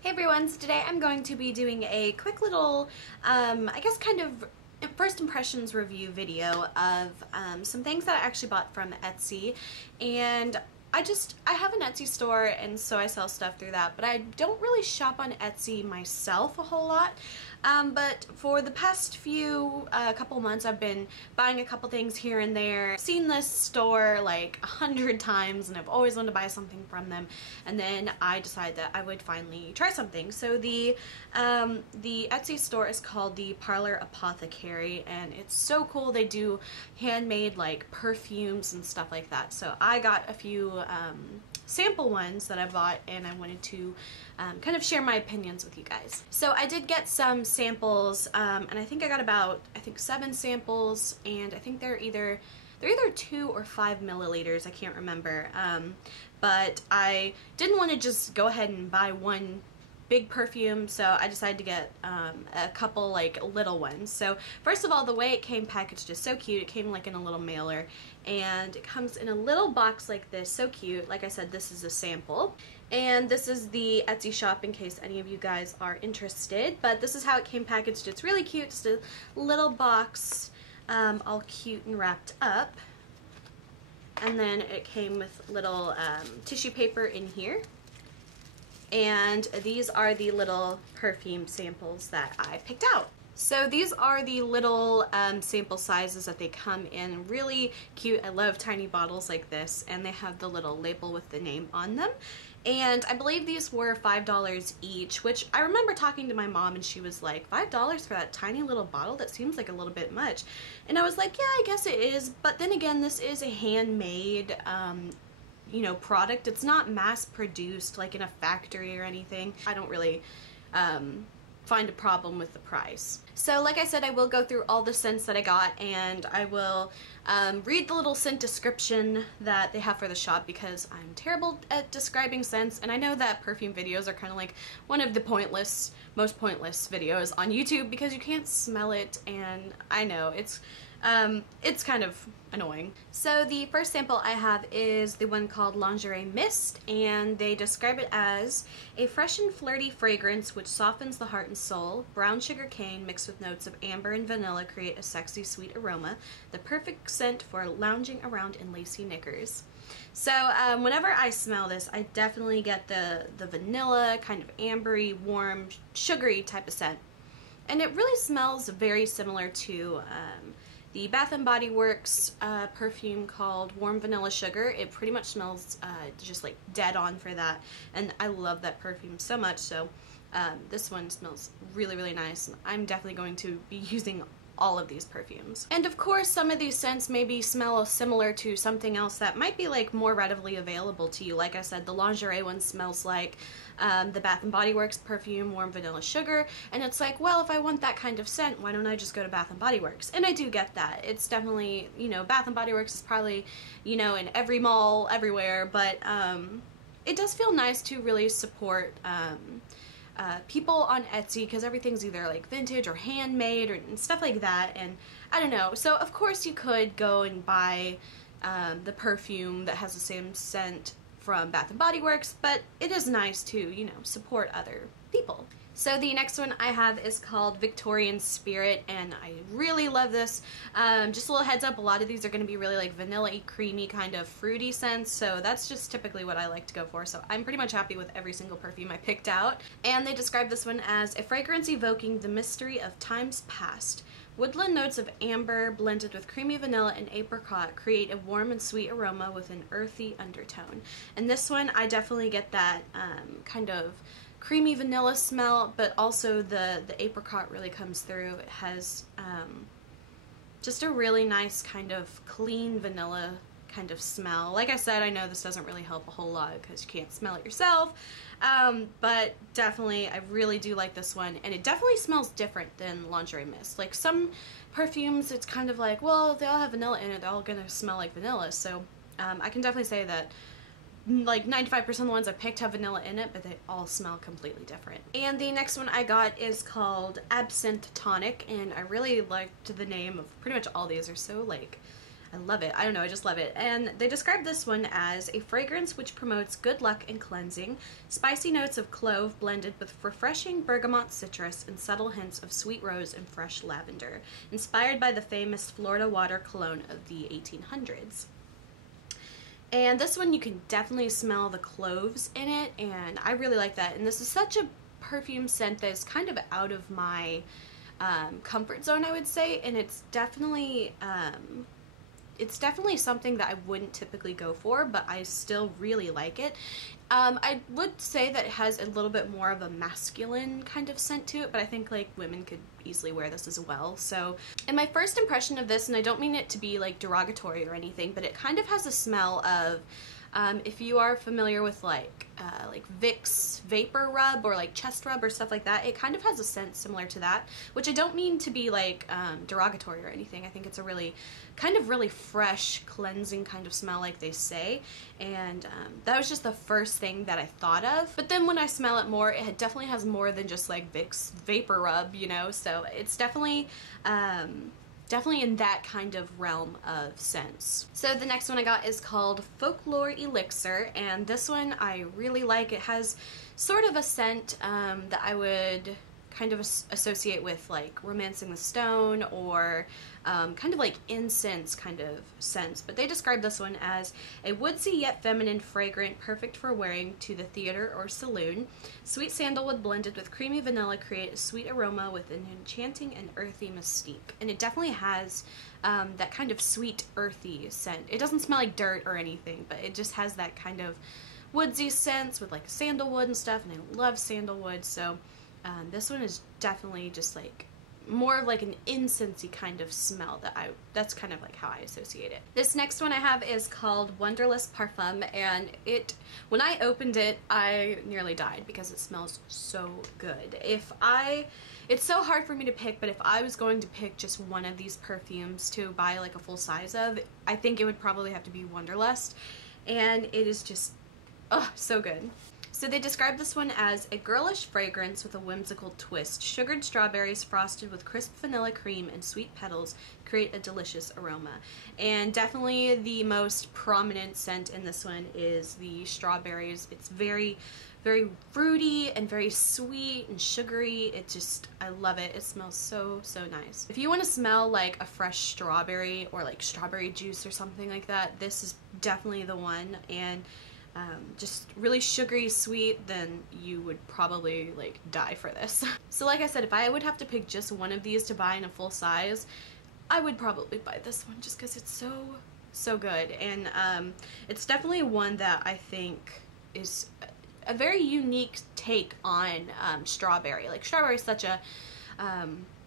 Hey everyone, so today I'm going to be doing a quick little, I guess kind of first impressions review video of some things that I actually bought from Etsy. And I have an Etsy store, and so I sell stuff through that, but I don't really shop on Etsy myself a whole lot. But for the past couple months, I've been buying a couple things here and there. I've seen this store like 100 times, and I've always wanted to buy something from them. And then I decided that I would finally try something. So the Etsy store is called the Parlor Apothecary, and it's so cool. They do handmade like perfumes and stuff like that. So I got a few sample ones that I bought, and I wanted to kind of share my opinions with you guys. So I did get some samples, and I think I got about 7 samples, and I think they're either 2 or 5 milliliters, I can't remember. But I didn't want to just go ahead and buy one big perfume, so I decided to get a couple like little ones. So first of all, the way it came packaged is so cute. It came like in a little mailer, and it comes in a little box like this, so cute. Like I said, this is a sample, and this is the Etsy shop in case any of you guys are interested. But this is how it came packaged. It's really cute, just a little box, all cute and wrapped up. And then it came with little tissue paper in here. And these are the little perfume samples that I picked out. So these are the little sample sizes that they come in. Really cute. I love tiny bottles like this, and they have the little label with the name on them. And I believe these were $5 each, which I remember talking to my mom, and she was like, $5 for that tiny little bottle? That seems like a little bit much. And I was like, yeah, I guess it is. But then again, this is a handmade product. It's not mass produced like in a factory or anything. I don't really find a problem with the price. So like I said, I will go through all the scents that I got, and I will read the little scent description that they have for the shop, because I'm terrible at describing scents, and I know that perfume videos are kind of like one of the most pointless videos on YouTube because you can't smell it, and I know it's kind of annoying. So the first sample I have is the one called Lingerie Mist, and they describe it as a fresh and flirty fragrance which softens the heart and soul. Brown sugar cane mixed with notes of amber and vanilla create a sexy sweet aroma, the perfect scent for lounging around in lacy knickers. So whenever I smell this, I definitely get the vanilla, kind of ambery, warm, sugary type of scent. And it really smells very similar to the Bath & Body Works perfume called Warm Vanilla Sugar. It pretty much smells just like dead on for that, and I love that perfume so much. So this one smells really, really nice, and I'm definitely going to be using all of these perfumes. And of course, some of these scents maybe smell similar to something else that might be like more readily available to you. Like I said, the lingerie one smells like the Bath & Body Works perfume Warm Vanilla Sugar, and it's like, well, if I want that kind of scent, why don't I just go to Bath & Body Works? And I do get that. It's definitely, Bath & Body Works is probably, in every mall, everywhere, but it does feel nice to really support people on Etsy, because everything's either like vintage or handmade and stuff like that, and I don't know. So of course you could go and buy the perfume that has the same scent from Bath & Body Works, but it is nice to, support other people. So the next one I have is called Victorian Spirit, and I really love this. Just a little heads up, a lot of these are going to be really like vanilla-y, creamy, kind of fruity scents, so that's just typically what I like to go for. So I'm pretty much happy with every single perfume I picked out. And they describe this one as a fragrance evoking the mystery of times past. Woodland notes of amber blended with creamy vanilla and apricot create a warm and sweet aroma with an earthy undertone. And this one, I definitely get that kind of creamy vanilla smell, but also the apricot really comes through. It has just a really nice kind of clean vanilla kind of smell. Like I said, I know this doesn't really help a whole lot because you can't smell it yourself, but definitely I really do like this one, and it definitely smells different than Lingerie Mist. Like some perfumes, it's kind of like, well, they all have vanilla in it, they're all gonna smell like vanilla. So I can definitely say that like 95% of the ones I picked have vanilla in it, but they all smell completely different. And the next one I got is called Absinthe Tonic, and I really liked the name of pretty much all these. Are so like I love it. I don't know, I just love it. And they describe this one as a fragrance which promotes good luck and cleansing, spicy notes of clove blended with refreshing bergamot citrus and subtle hints of sweet rose and fresh lavender, inspired by the famous Florida water cologne of the 1800s. And this one you can definitely smell the cloves in it, and I really like that. And this is such a perfume scent that is kind of out of my comfort zone, I would say, and it's definitely something that I wouldn't typically go for, but I still really like it. I would say that it has a little bit more of a masculine kind of scent to it, but I think like women could easily wear this as well. So, and my first impression of this, and I don't mean it to be like derogatory or anything, but it kind of has a smell of, if you are familiar with like Vicks vapor rub or like chest rub or stuff like that, it kind of has a scent similar to that, which I don't mean to be like derogatory or anything. I think it's a really fresh, cleansing kind of smell, like they say, and that was just the first thing that I thought of. But then when I smell it more, it definitely has more than just like Vicks vapor rub, you know, so it's definitely in that kind of realm of scents. So the next one I got is called Folklore Elixir, and this one I really like. It has sort of a scent that I would kind of associate with like Romancing the Stone or kind of like incense kind of scents, but they describe this one as a woodsy yet feminine fragrant perfect for wearing to the theater or saloon. Sweet sandalwood blended with creamy vanilla create a sweet aroma with an enchanting and earthy mystique. And it definitely has that kind of sweet earthy scent. It doesn't smell like dirt or anything, but it just has that kind of woodsy scents with like sandalwood and stuff, and I love sandalwood, so this one is definitely just like more of like an incensey kind of smell that's kind of like how I associate it. This next one I have is called Wunderlist Parfum, and when I opened it, I nearly died because it smells so good. It's so hard for me to pick, but if I was going to pick just one of these perfumes to buy like a full size of, I think it would probably have to be Wanderlust, and it is just, oh, so good. So they describe this one as a girlish fragrance with a whimsical twist. Sugared strawberries frosted with crisp vanilla cream and sweet petals create a delicious aroma. And definitely the most prominent scent in this one is the strawberries. It's very, very fruity and very sweet and sugary. I love it. It smells so, so nice. If you want to smell like a fresh strawberry or like strawberry juice or something like that, this is definitely the one. And just really sugary sweet, then you would probably like die for this. So like I said, if I would have to pick just one of these to buy in a full size, I would probably buy this one just because it's so good. And it's definitely one that I think is a very unique take on strawberry. Like strawberry is such a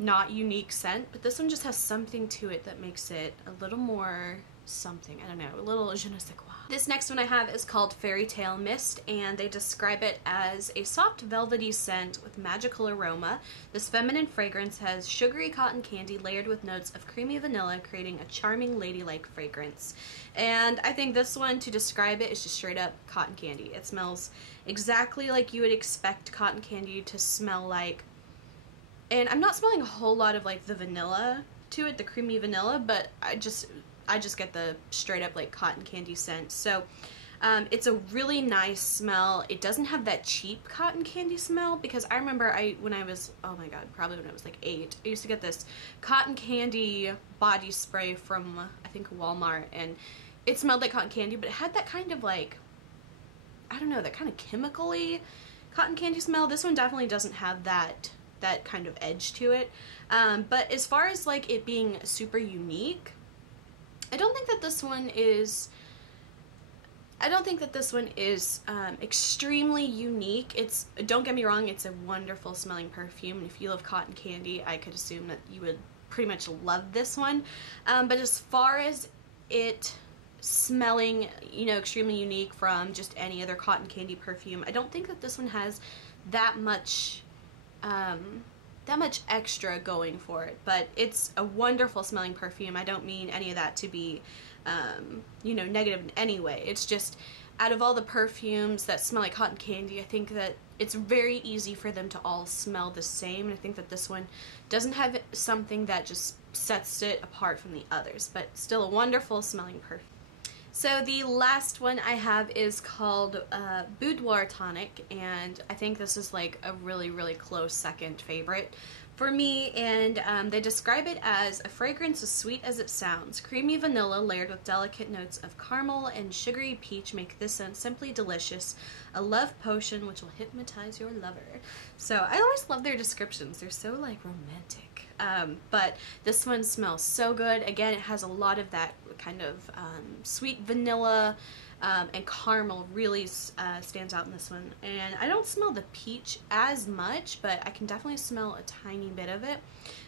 not unique scent, but this one just has something to it that makes it a little more something, I don't know, a little je ne sais quoi. This next one I have is called Fairytale Mist, and they describe it as a soft velvety scent with magical aroma. This feminine fragrance has sugary cotton candy layered with notes of creamy vanilla, creating a charming ladylike fragrance. And I think this one, to describe it, is just straight up cotton candy. It smells exactly like you would expect cotton candy to smell like. And I'm not smelling a whole lot of like the vanilla to it, the creamy vanilla, but I just get the straight up like cotton candy scent. So it's a really nice smell. It doesn't have that cheap cotton candy smell, because I remember when I was, oh my god, probably when I was like 8, I used to get this cotton candy body spray from I think Walmart, and it smelled like cotton candy, but it had that kind of like, I don't know, that kind of chemically cotton candy smell. This one definitely doesn't have that kind of edge to it. But as far as like it being super unique, I don't think that this one is extremely unique. Don't get me wrong, it's a wonderful smelling perfume, and if you love cotton candy, I could assume that you would pretty much love this one. But as far as it smelling, you know, extremely unique from just any other cotton candy perfume, I don't think that this one has that much extra going for it, but it's a wonderful smelling perfume. I don't mean any of that to be, you know, negative in any way. It's just, out of all the perfumes that smell like cotton candy, I think that it's very easy for them to all smell the same, and I think that this one doesn't have something that just sets it apart from the others, but still a wonderful smelling perfume. So the last one I have is called Boudoir Tonic, and I think this is like a really, really close second favorite for me, and they describe it as a fragrance as sweet as it sounds. Creamy vanilla layered with delicate notes of caramel and sugary peach make this scent simply delicious. A love potion which will hypnotize your lover. So I always love their descriptions. They're so like romantic. But this one smells so good. Again, it has a lot of that kind of sweet vanilla and caramel really stands out in this one. And I don't smell the peach as much, but I can definitely smell a tiny bit of it.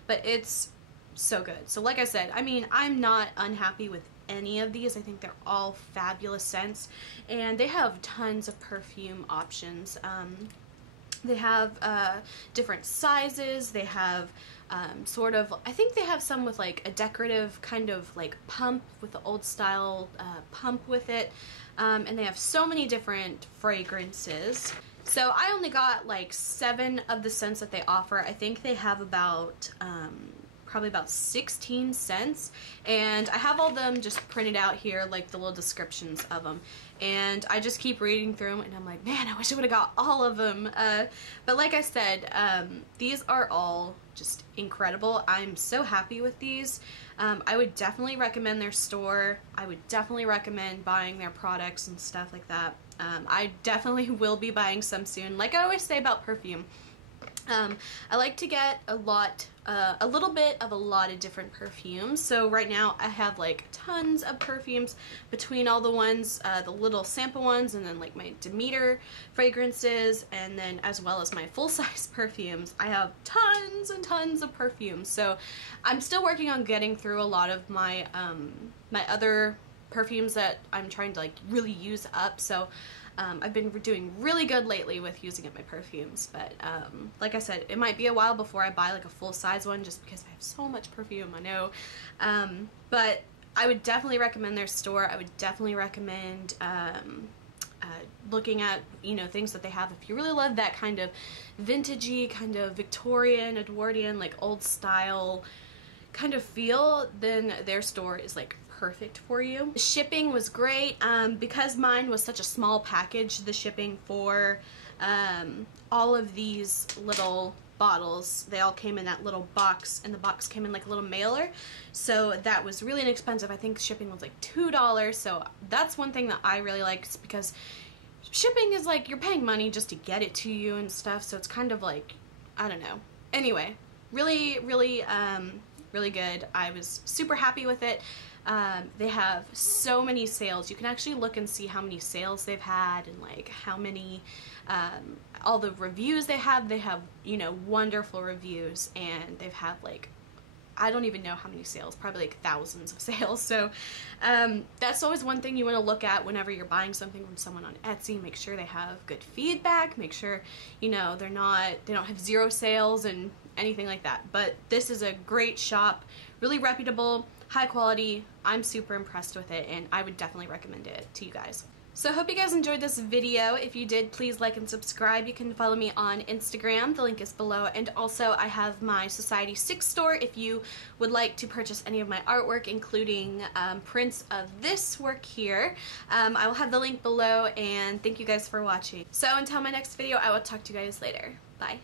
But it's so good. So like I said, I mean, I'm not unhappy with any of these. I think they're all fabulous scents. And they have tons of perfume options. They have different sizes. They have sort of, I think they have some with like a decorative kind of like pump with the old style pump with it. And they have so many different fragrances. So I only got like 7 of the scents that they offer. I think they have about probably about 16 scents, and I have all of them just printed out here, like the little descriptions of them, and I just keep reading through them, and I'm like, man, I wish I would have got all of them. But like I said, these are all just incredible. I'm so happy with these. I would definitely recommend their store. I would definitely recommend buying their products and stuff like that. I definitely will be buying some soon. Like I always say about perfume, I like to get a little bit of a lot of different perfumes. So right now I have like tons of perfumes between all the ones, the little sample ones, and then like my Demeter fragrances, and then as well as my full-size perfumes. I have tons and tons of perfumes. So I'm still working on getting through a lot of my my other perfumes that I'm trying to like really use up. So I've been doing really good lately with using up my perfumes, but like I said, it might be a while before I buy like a full-size one just because I have so much perfume, I know. But I would definitely recommend their store. I would definitely recommend looking at, you know, things that they have. If you really love that kind of vintagey, kind of Victorian, Edwardian, like old style kind of feel, then their store is like perfect for you. The shipping was great. Because mine was such a small package, the shipping for all of these little bottles, they all came in that little box, and the box came in like a little mailer, so that was really inexpensive. I think shipping was like $2, so that's one thing that I really like, because shipping is like you're paying money just to get it to you and stuff, so it's kind of like, I don't know. Anyway, really good. I was super happy with it. They have so many sales. You can actually look and see how many sales they've had, and like how many, all the reviews they have. They have, you know, wonderful reviews, and they've had like, I don't even know how many sales, probably like thousands of sales. So that's always one thing you want to look at whenever you're buying something from someone on Etsy. Make sure they have good feedback. Make sure, you know, they don't have 0 sales and anything like that. But this is a great shop, really reputable, high quality. I'm super impressed with it, and I would definitely recommend it to you guys. So I hope you guys enjoyed this video. If you did, please like and subscribe. You can follow me on Instagram. The link is below. And also I have my Society 6 store if you would like to purchase any of my artwork, including prints of this work here. I will have the link below, and thank you guys for watching. So until my next video, I will talk to you guys later. Bye.